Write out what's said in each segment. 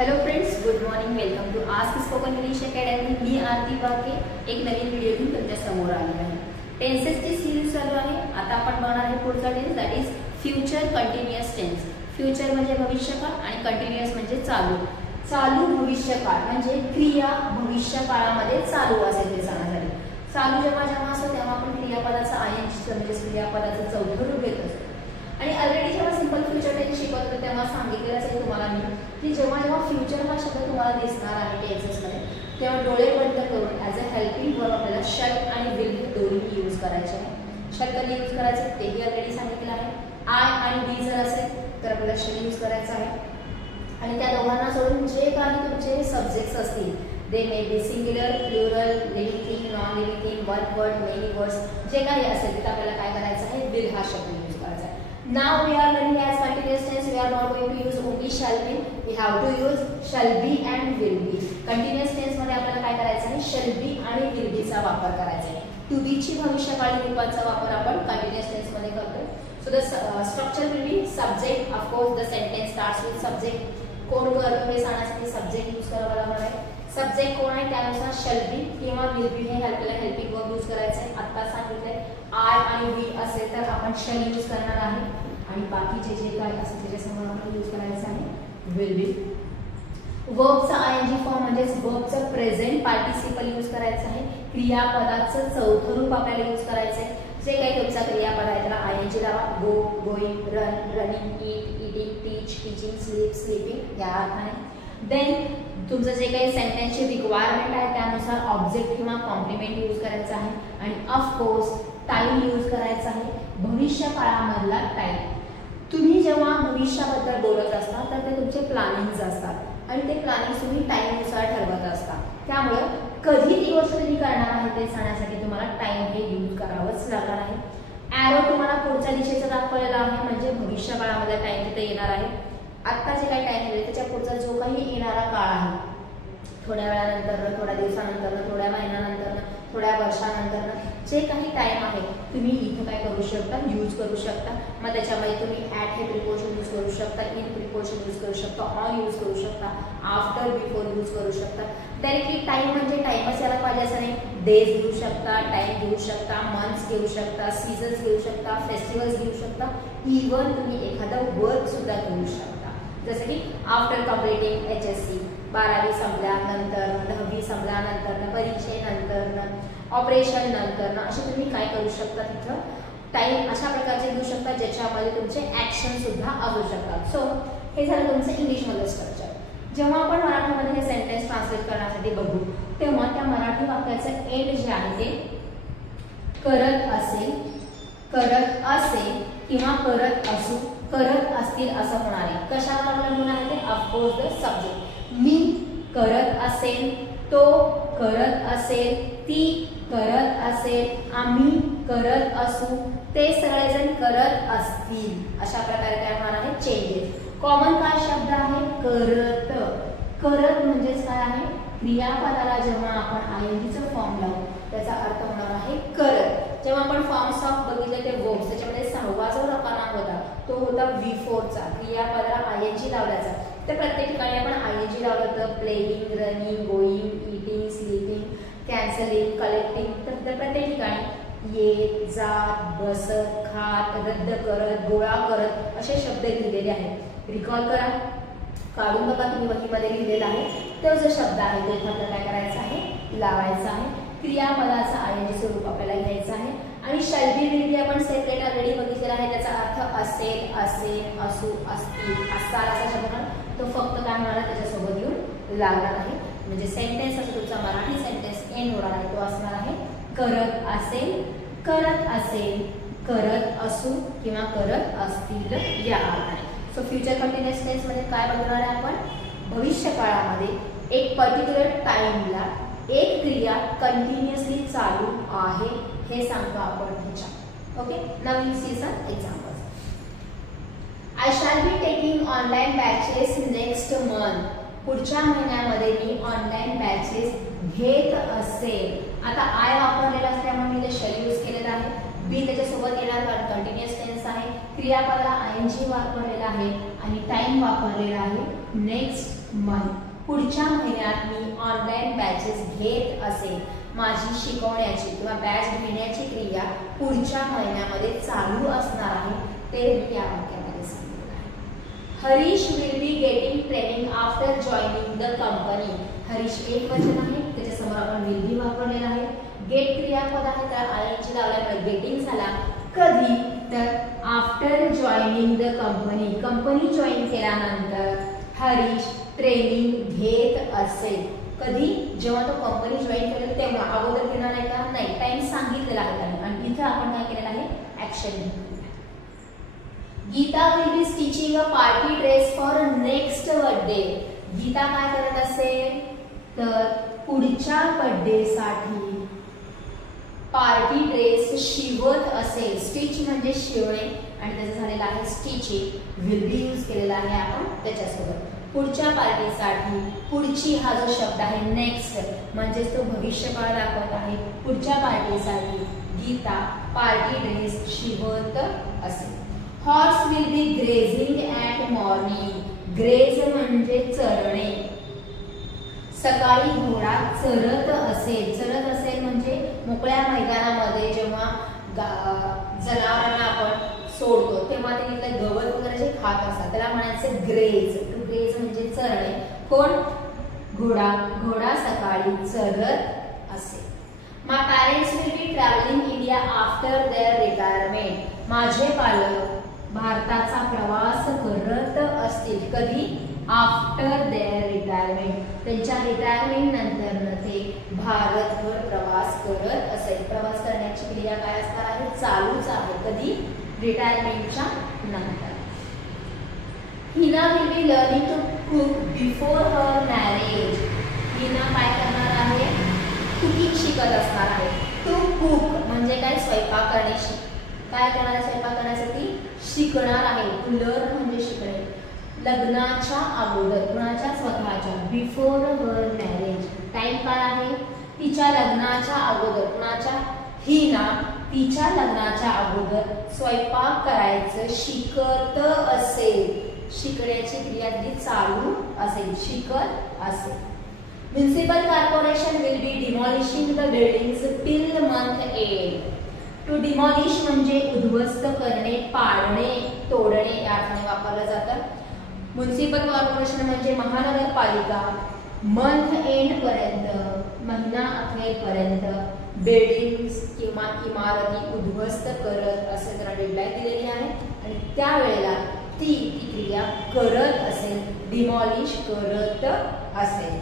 Hello friends, good morning. Welcome to ask spoken English academy. मी आरती वाके एक नवीन video घेऊन तुमच्या समोर आलेला आहे. टेन्सेसची सिरीज चालू आहे. आता आपण बघणार आहे पुढचा tense, that is future continuous tense. Future म्हणजे भविष्यकाळ आणि कंटिन्युअस म्हणजे चालू. चालू भविष्यकाळ म्हणजे क्रिया भविष्यकाळामध्ये चालू असेल ते सांगण्यासाठी. चालू जेव्हा जेव्हा असतो तेव्हा आपण क्रियापदाचा आयएनजी म्हणजे क्रियापदाचं चौथं रूप घेत असतो. आणि ऑलरेडी जेव्हा सिंपल फ्युचर टेन्स शिकवत होतो तेव्हा सांगितलेलंच आहे तुम्हाला मी की जेव्हा जेव्हा फ्युचर हा शब्द तुम्हाला दिसणार आहे टेन्सेसमध्ये तेव्हा डोळे बंद करून ॲज अ हेल्पिंग वर्ब आपल्याला शल आणि विल हे दोन्ही यूज करायचे आहे. शल कधी यूज करायचे तेही ऑलरेडी सांगितलं आहे. आय आणि बी जर असेल तर आपल्याला शल यूज करायचा आहे. आणि त्या दोघांना सोडून जे काही तुमचे सब्जेक्ट्स असतील they may be singular, plural, living thing, non living thing, one word, many words, जे काही असेल तिथे आपल्याला काय करायचं आहे, विल हा शब्द यूज करायचा आहे. Now we are learning as continuous tense. We are not going to use only shall be. We have to use shall be and will be. Continuous tense मध्ये आपल्याला काय करायचं आहे, shall be आणि will be चा वापर करायचा आहे. To be ची भविष्यकाळी रूपाचा वापर आपण continuous tense मध्ये करतो. So the structure will be subject. Of course, the sentence starts with subject. कोण करतो हे सांगण्यासाठी subject यूज करावा लागणार आहे. सब्जेक्ट कोण आहे त्यानुसार शल बी किंवा विल बी हे आपल्याला हेल्पिंग वर्ब यूज करायचं आहे. आता सांगितलंय आय आणि वी असेल तर आपण शल यूज करणार आहे आणि बाकीचे जे काय असेल त्याच्यासमोर आपण यूज करायचं आहे विल बी. वर्बचा आयएनजी फॉर्म म्हणजेच वर्बचं प्रेझेंट पार्टिसिपल यूज करायचं आहे. क्रियापदाचं चौथं रूप आपल्याला यूज करायचं आहे. जे काही तुमचा क्रियापद आहे त्याला आयएनजी लावा. गो, गोईंग, रन, रनिंग, ईट, ईटिंग, टीच, टीचिंग, स्लीप, स्लीपिंग या अर्थाने. देन तुमचं जे काही सेंटेन्सची रिक्वायरमेंट आहे त्यानुसार ऑब्जेक्ट किंवा कॉम्प्लिमेंट यूज करायचा आहे. आणि ऑफकोर्स टाइम यूज करायचा आहे. भविष्य काळामधला टाइम. तुम्ही जेव्हा भविष्याबद्दल बोलत असता तर ते तुमचे प्लॅनिंग्स असतात आणि ते प्लॅनिंग तुम्ही टाइमनुसार ठरवत असता. त्यामुळे कधी ती गोष्ट तुम्ही करणार आहे ते सांगण्यासाठी तुम्हाला टाइम हे यूज करावंच लागणार आहे. ॲरो तुम्हाला पुढच्या दिशेचा दाखवलेला आहे म्हणजे भविष्य काळामध्ये टाइम तिथे येणार आहे. आत्ता जे काही टाइम आहे त्याच्या पुढचा जो काही येणारा काळ आहे थोड्या वेळानंतर, थोड्या दिवसानंतर, थोड्या महिन्यानंतर, थोड्या वर्षानंतर जे काही टाइम आहे तुम्ही इथं काय करू शकता, यूज करू शकता. मग त्याच्यामध्ये तुम्ही ॲट हे प्रिपोजिशन यूज करू शकता, इन प्रिपोजिशन यूज करू शकता, ऑन यूज करू शकता, आफ्टर, बिफोर यूज करू शकता. डायरेक्टली टाइम म्हणजे टाइमच यायला पाहिजे असं नाही. डेज घेऊ शकता, टाइम घेऊ शकता, मंथ्स घेऊ शकता, सीझन्स घेऊ शकता, फेस्टिवल्स घेऊ शकता, इव्हन तुम्ही एखादं वर्क सुद्धा घेऊ शकता. जसं की आफ्टर कम्प्लिटिंग HSC 12वी संपल्यानंतर, 10वी संपल्यानंतर, परीक्षेनंतर, ऑपरेशन नंतर असे तुम्ही काय करू शकता तिथं टाइम अशा प्रकारचे घेऊ शकता ज्याच्यामध्ये तुमचे ऍक्शन सुद्धा असू शकतात. सो हे झालं तुमचं इंग्लिशमधलं स्ट्रक्चर. जेव्हा आपण मराठीमध्ये हे सेंटेन्स ट्रान्सलेट करण्यासाठी बघू तेव्हा त्या मराठी वाक्याचं एंड जे आहे ते करत असेल, करत असेल किंवा करत असू, करत असतील असं होणार आहे. कशावर अवलंबून आहे ते? Of course the subject. मी करत असेल, तो करत असेल, ती करत असेल, आम्ही करत असू, ते सगळेजण करत असतील. अशा प्रकारे काय होणार आहे चेंजेस. कॉमन काय शब्द आहे करत. करत म्हणजेच काय आहे क्रियापदाला जेव्हा आपण आयएनजीचा फॉर्म लावू त्याचा अर्थ होणार आहे करत. जेव्हा आपण फॉर्म्स ऑफ बघितले ते वर्ब्स त्याच्यामध्ये 6वा जो रकाना होता तो होता V4चा क्रियापदाला आयएनजी लावल्याचा. तर प्रत्येक ठिकाणी आपण आयएनजी लावलं होतं. Playing, running, going, eating, sleeping, cancelling, collecting. तर प्रत्येक ठिकाणी येत, जात, बसत, खात, रद्द करत, गोळा करत असे शब्द लिहिलेले आहेत. रिकॉल करा, काढून बघा तुम्ही वहीमध्ये लिहिलेला आहे. तो जो शब्द आहे तो आपल्याला काय करायचा आहे लावायचा आहे. क्रियापदाचा आयएनजी स्वरूप आपल्याला घ्यायचं आहे. आणि शॅल बी, विल बी आपण सेपरेट ऑलरेडी बघितलेला आहे. त्याचा अर्थ असेल, असेल, असू, असतील, असाल असा शब्द तो फक्त काय होणार त्याच्यासोबत येऊन लागणार आहे. म्हणजे सेंटेन्स असं तुमचा मराठी सेंटेन्स एंड होणार आहे तो असणार आहे करत असेल, करत असेल, करत असू किंवा करत असतील या अर्थाने. सो फ्युचर कंटिन्युअस टेन्स मध्ये काय बघणार आहे आपण भविष्य काळामध्ये एक पर्टिक्युलर टाइमला एक क्रिया कंटिन्युअसली चालू आहे हे सांगतो आपण ह्याच्यात. Okay, now you see some examples. I shall be taking online batches next month. पुढच्या महिन्यामध्ये मी ऑनलाईन बॅचेस घेत असेल. आता आय वापरलेला असल्यामुळे मी ते शल यूज केलेला आहे. बी त्याच्यासोबत येणार कारण कंटिन्युअस टेन्स आहे. क्रियापदाला आयएनजी वापरलेला आहे आणि टाइम वापरलेला आहे नेक्स्ट पुढच्या महिन्यात मी ऑनलाईन बॅचेस घेत असेल. माझी शिकवण्याची किंवा बॅच घेण्याची क्रिया पुढच्या महिन्यामध्ये चालू असणार आहे, ते या वाक्यामध्ये सांगितलं आहे. Harish will be getting training after joining the company. Harish एक वचन आहे, त्याच्यासमोर आपण विल बी वापरलेला आहे. गेट क्रियापद आहे, तर आयएनजी लावल्यामुळे गेटिंग झाला. कधी? तर after joining the company, company join केल्यानंतर हरीश ट्रेनिंग घेत असेल. कधी? जेव्हा तो कंपनी जॉईन करेल तेव्हा. अगोदर घेणार आहे का? नाही, टाइम सांगितलेला आहे त्याने आणि इथे आपण काय केलेलं आहे? ऍक्शन घेतलेलं. Gita will be stitching a party dress for next birthday. Gita काय करत असेल? तर पुढच्या बर्थडे साठी पार्टी ड्रेस शिवत असेल. स्टिच म्हणजे शिवणे आणि त्याचं झालेलं आहे स्टिचिंग. विल बी यूज केलेला आहे आपण त्याच्यासोबत. पुढच्या पार्टीसाठी, पुढची हा जो शब्द आहे नेक्स्ट म्हणजे तो भविष्यकाळ दाखवत आहे. पुढच्या पार्टीसाठी गीता पार्टी ड्रेस शिवत असेल. Horse will be grazing at morning. Graze म्हणजे चरणे. सकाळी घोडा चरत असेल. चरत असेल म्हणजे मोकळ्या मैदानामध्ये जेव्हा जनावरांना आपण सोडतो तेव्हा ते तिथले गवत वगैरे जे खात असतात त्याला म्हणायचं ग्रेज. ग्रेज म्हणजे चरणे. कोण? घोडा. घोडा सकाळी चरत असेल. My parents will be travelling India after their retirement. माझे पालक भारताचा प्रवास करत असतील. कधी? After their retirement. त्यांच्या रिटायरमेंट नंतर ते भारतभर प्रवास करत असेल. प्रवास करण्याची क्रिया काय असणार आहे? चालूच आहे. कधी? रिटायरमेंटच्या नंतर. Hina will be learning to cook before her marriage. Hina काय करणार आहे? कुकिंग शिकत असणार आहे. टू कुक म्हणजे काय? स्वयंपाक करणे. काय करणार आहे? स्वयंपाक करण्यासाठी शिकणार आहे. टू लर्न म्हणजे शिकणे. लग्नाच्या अगोदर, कुणाच्या? स्वतःच्या. बिफोर हर मॅरेज टाइम काय आहे? तिच्या लग्नाच्या अगोदर. कुणाच्या? हिना तिच्या लग्नाच्या अगोदर स्वयंपाक करायचं शिकत असेल. शिकण्याची क्रिया ती चालू असेल. शिकत असेल. Municipal corporation will be demolishing the buildings till month end. To demolish म्हणजे उद्ध्वस्त करणे, पाडणे, तोडणे या अर्थाने वापरलं जातं. म्युनिसिपल कॉर्पोरेशन म्हणजे महानगरपालिका मंथ एंड पर्यंत, महिना अखेरपर्यंत बिल्डिंग्स किंवा इमारती उद्ध्वस्त करत असे जरा डेडलाईन दिलेली आहे आणि त्यावेळेला ती क्रिया करत असेल. डिमॉलिश करत असेल.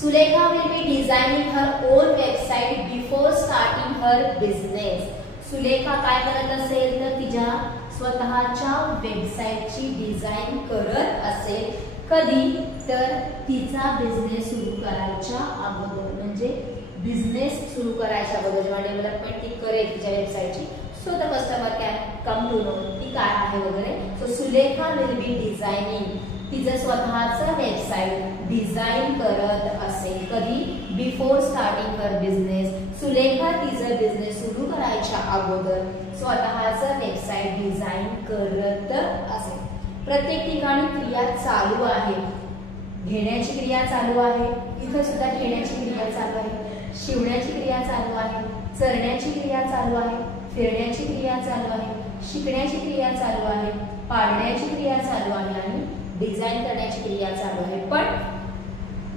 Sulekha will be designing her own website before starting her business. Sulekha काय करत असेल? तर तिच्या स्वतःच्या वेबसाईटची डिझाईन करत असेल. कधी? तर तिचा बिझनेस सुरू करायच्या अगोदर. म्हणजे बिझनेस सुरू करायच्या अगोदर जेव्हा डेव्हलपमेंट ती करेल तिच्या वेबसाईटची, so the customer can come to know ती काय आहे वगैरे. So Sulekha will be designing. तिचं स्वतःचं वेबसाईट डिझाईन करत असेल. कधी? Before starting her business. Sulekha तिचं बिझनेस सुरू करायच्या अगोदर स्वतःचं वेबसाईट डिझाईन करत असेल. प्रत्येक ठिकाणी क्रिया चालू आहे. घेण्याची क्रिया चालू आहे. इथं सुद्धा घेण्याची क्रिया चालू आहे. शिवण्याची क्रिया चालू आहे. चरण्याची क्रिया चालू आहे. फिरण्याची क्रिया चालू आहे. शिकण्याची क्रिया चालू आहे. पाडण्याची क्रिया चालू आहे आणि डिझाईन करण्याची क्रिया चालू आहे. पण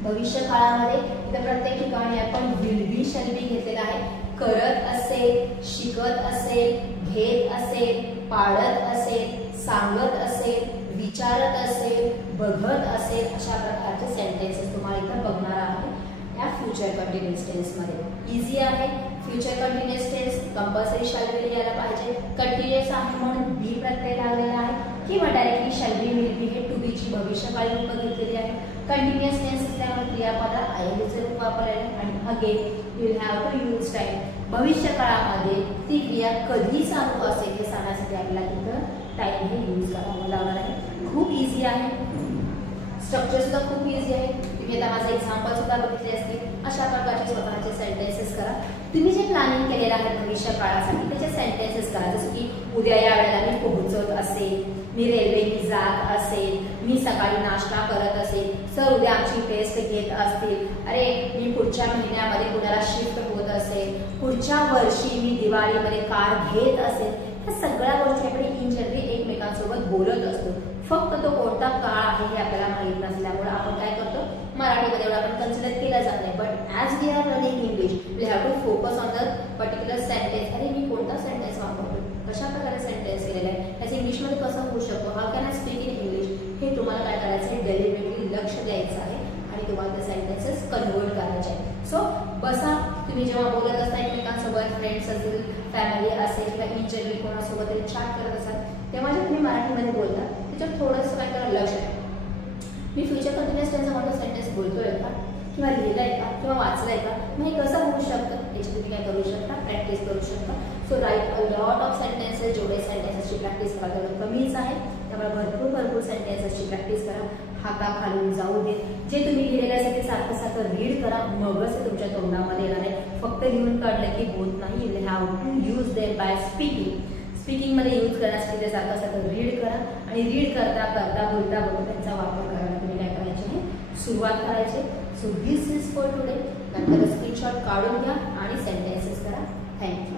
भविष्य काळामध्ये इथं प्रत्येक ठिकाणी आपण विल बी शॅल बी घेतलेला आहे. करत असेल, शिकत असेल, घेत असेल, पाडत असेल, सांगत असेल, विचारत असेल, बघत असेल अशा प्रकारचे सेंटेन्सेस तुम्हाला इथं बघणार आहात या फ्युचर कंटिन्युअस टेन्स मध्ये. इझी आहे. Future continuous tense compulsory shall be यायला पाहिजे. कंटिन्युअस आहे म्हणून बी प्रत्यय लागलेला आहे किंवा directly shall be will be हे टू बी ची भविष्यकाळी रूप घेतलेली आहे. कंटिन्युअस टेन्स असल्यामुळे क्रियापद आयएनजी रूप वापरायला आणि again you will have to use time. भविष्य काळामध्ये ती क्रिया कधी चालू असेल हे सांगण्यासाठी आपल्याला तिथं टाइम हे यूज करावं लागणार आहे. खूप इझी आहे. स्ट्रक्चर सुद्धा खूप इझी आहे. तुम्ही आता माझं एक्झाम्पल सुद्धा बघितले असतील. अशा प्रकारचे स्वतःचे सेंटेन्सेस करा. तुम्ही जे प्लॅनिंग केलेलं आहे भविष्य काळासाठी त्याचे सेंटेन्सेस करा. जसं की उद्या या वेळेला मी पोहोचत असेल, मी रेल्वेने जात असेल, मी सकाळी नाश्ता करत असेल, सर उद्या आमची टेस्ट घेत असतील, अरे मी पुढच्या महिन्यामध्ये पुण्याला शिफ्ट होत असेल, पुढच्या वर्षी मी दिवाळीमध्ये कार घेत असेल, ह्या सगळ्या गोष्टी आपण इन जनरली एकमेकांसोबत बोलत असतो. फक्त तो कोणता काळ आहे हे आपल्याला माहित नसल्यामुळे आपण काय करतो, मराठीमध्ये एवढा आपण कन्सिडर केला जात नाही. But as we are learning English we have to focus on the particular sentence. अरे मी कोणता सेंटेन्स वापरतो, कशा प्रकारे सेंटेन्स केलेला आहे, त्याचं इंग्लिशमध्ये कसं होऊ शकतो, how can I speak in English, हे तुम्हाला काय करायचं आहे, डेलिबरेटली लक्ष द्यायचं आहे आणि तुम्हाला ते सेंटेन्सेस कन्वर्ट करायचे आहे. सो बसा, तुम्ही जेव्हा बोलत असता एकमेकांसोबत, फ्रेंड्स असतील, फॅमिली असेल किंवा इन जनरली कोणासोबत तरी चॅट करत असाल, तेव्हा जे तुम्ही मराठीमध्ये बोलता त्याच्यात थोडंसं काय करा, लक्ष द्या. मी फ्युचर कंटिन्युअस टेन्सचा मोठा सेंटेन्स बोलतोय का किंवा लिहिलंय का किंवा वाचलंय का, मग हे कसं होऊ शकतं, याची तुम्ही काय करू शकता, प्रॅक्टिस करू शकता. So right a lot of sentences. जेवढे सेंटेन्सेसची प्रॅक्टिस करा तेवढं कमीच आहे, त्यामुळे भरपूर सेंटेन्सेसची प्रॅक्टिस करा. हाताखालून जाऊ दे. जे तुम्ही लिहिलेलं असेल ते सारखं सारखं रीड करा, मगच ते तुमच्या तोंडामध्ये येणार आहे. फक्त लिहून काढलं की होत नाही. You have to use them by speaking. स्पीकिंगमध्ये यूज करण्यासाठी ते सारखं सारखं रीड करा आणि रीड करता करता बोलता बोलता त्यांचा वापर करायला तुम्ही काय करायचे आहे, सुरुवात करायची. So this is for today. नंतर स्क्रीनशॉट काढून घ्या आणि सेंटेन्सेस करा. थँक्यू.